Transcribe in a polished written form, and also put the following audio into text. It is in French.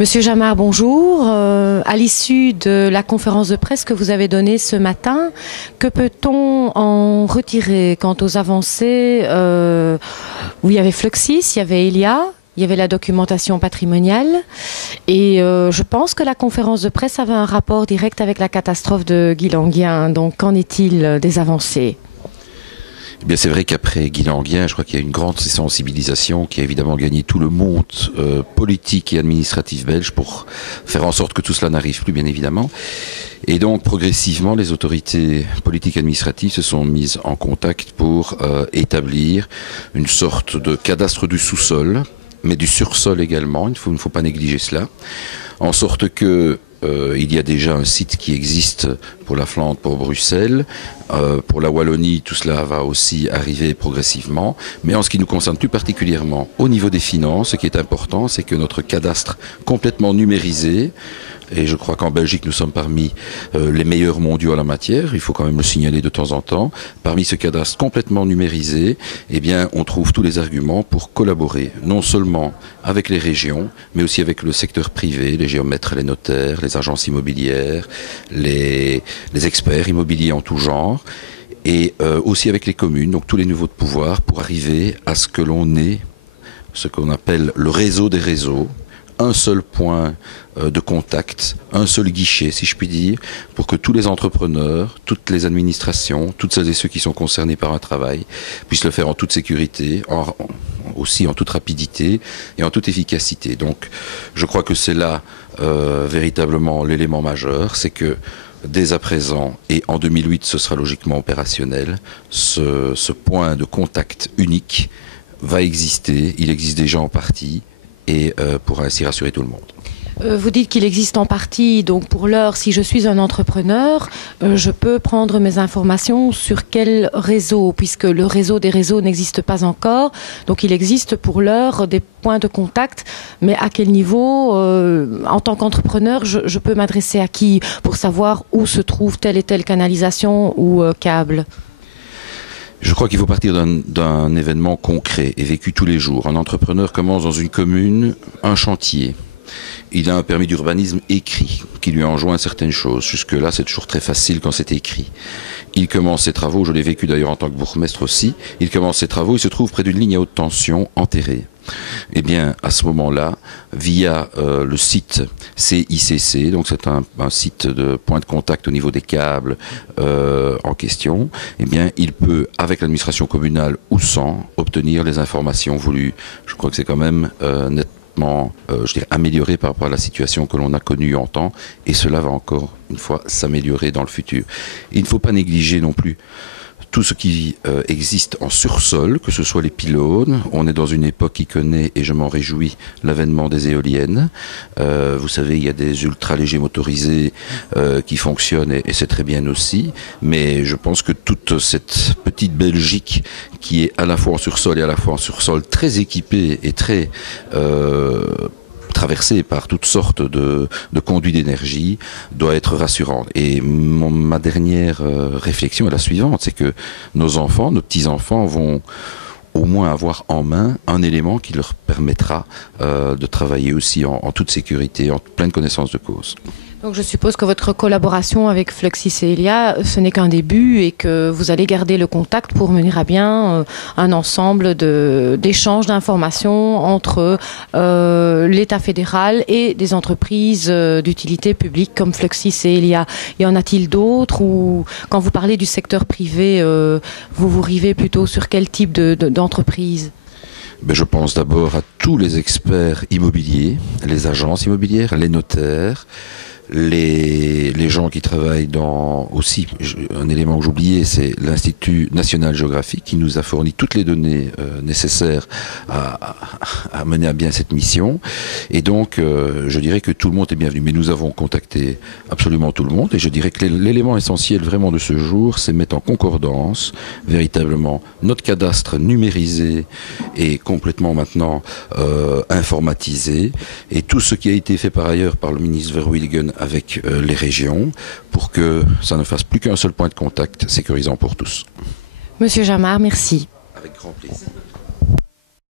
Monsieur Jamard, bonjour. À l'issue de la conférence de presse que vous avez donnée ce matin, que peut-on en retirer quant aux avancées où il y avait Fluxys, il y avait Elia, il y avait la documentation patrimoniale et je pense que la conférence de presse avait un rapport direct avec la catastrophe de Guilanguien. Donc qu'en est-il des avancées ? Eh bien, c'est vrai qu'après Guilanguien, je crois qu'il y a une grande sensibilisation qui a évidemment gagné tout le monde politique et administratif belge pour faire en sorte que tout cela n'arrive plus, bien évidemment. Et donc, progressivement, les autorités politiques et administratives se sont mises en contact pour établir une sorte de cadastre du sous-sol, mais du sur-sol également, il ne faut pas négliger cela, en sorte que il y a déjà un site qui existe pour la Flandre, pour Bruxelles. Pour la Wallonie, tout cela va aussi arriver progressivement. Mais en ce qui nous concerne plus particulièrement, au niveau des finances, ce qui est important, c'est que notre cadastre complètement numérisé, et je crois qu'en Belgique, nous sommes parmi les meilleurs mondiaux en la matière, il faut quand même le signaler de temps en temps, parmi ce cadastre complètement numérisé, eh bien, on trouve tous les arguments pour collaborer, non seulement avec les régions, mais aussi avec le secteur privé, les géomètres, les notaires, les agences immobilières, les experts immobiliers en tout genre, et aussi avec les communes, donc tous les niveaux de pouvoir, pour arriver à ce que l'on ait ce qu'on appelle le réseau des réseaux, un seul point de contact, un seul guichet, si je puis dire, pour que tous les entrepreneurs, toutes les administrations, toutes celles et ceux qui sont concernés par un travail puissent le faire en toute sécurité, aussi en toute rapidité et en toute efficacité. Donc, je crois que c'est là véritablement l'élément majeur, c'est que dès à présent, et en 2008 ce sera logiquement opérationnel, ce point de contact unique va exister, il existe déjà en partie, et pourra ainsi rassurer tout le monde. Vous dites qu'il existe en partie, donc pour l'heure, si je suis un entrepreneur, je peux prendre mes informations sur quel réseau, puisque le réseau des réseaux n'existe pas encore. Donc il existe pour l'heure des points de contact, mais à quel niveau, en tant qu'entrepreneur, je peux m'adresser à qui pour savoir où se trouve telle et telle canalisation ou câble ? Je crois qu'il faut partir d'un événement concret et vécu tous les jours. Un entrepreneur commence dans une commune un chantier. Il a un permis d'urbanisme écrit qui lui enjoint certaines choses. Jusque-là, c'est toujours très facile quand c'est écrit. Il commence ses travaux, je l'ai vécu d'ailleurs en tant que bourgmestre aussi, il commence ses travaux, il se trouve près d'une ligne à haute tension enterrée. Eh bien, à ce moment-là, via le site CICC, donc c'est un site de point de contact au niveau des câbles en question, eh bien, il peut, avec l'administration communale ou sans, obtenir les informations voulues. Je crois que c'est quand même amélioré par rapport à la situation que l'on a connue en temps, et cela va encore une fois s'améliorer dans le futur. Il ne faut pas négliger non plus tout ce qui existe en sursol, que ce soit les pylônes. On est dans une époque qui connaît, et je m'en réjouis, l'avènement des éoliennes. Vous savez, il y a des ultra-légers motorisés qui fonctionnent, et c'est très bien aussi. Mais je pense que toute cette petite Belgique qui est à la fois en sursol et à la fois en sursol très équipée et très traversée par toutes sortes de conduits d'énergie, doit être rassurante. Et ma dernière réflexion est la suivante, c'est que nos enfants, nos petits-enfants vont au moins avoir en main un élément qui leur permettra de travailler aussi en toute sécurité, en pleine connaissance de cause. Donc je suppose que votre collaboration avec Fluxys et Elia, ce n'est qu'un début et que vous allez garder le contact pour mener à bien un ensemble d'échanges d'informations entre l'État fédéral et des entreprises d'utilité publique comme Fluxys et Elia. Y en a-t-il d'autres, ou quand vous parlez du secteur privé, vous vous rivez plutôt sur quel type d'entreprise ? Je pense d'abord à tous les experts immobiliers, les agences immobilières, les notaires, les gens qui travaillent dans aussi, un élément que j'oubliais, c'est l'Institut National Géographique qui nous a fourni toutes les données nécessaires à mener à bien cette mission. Et donc, je dirais que tout le monde est bienvenu. Mais nous avons contacté absolument tout le monde. Et je dirais que l'élément essentiel vraiment de ce jour, c'est mettre en concordance véritablement notre cadastre numérisé et complètement maintenant informatisé. Et tout ce qui a été fait par ailleurs par le ministre Verwilligen avec les régions pour que ça ne fasse plus qu'un seul point de contact sécurisant pour tous. Monsieur Jamard, merci. Avec grand plaisir.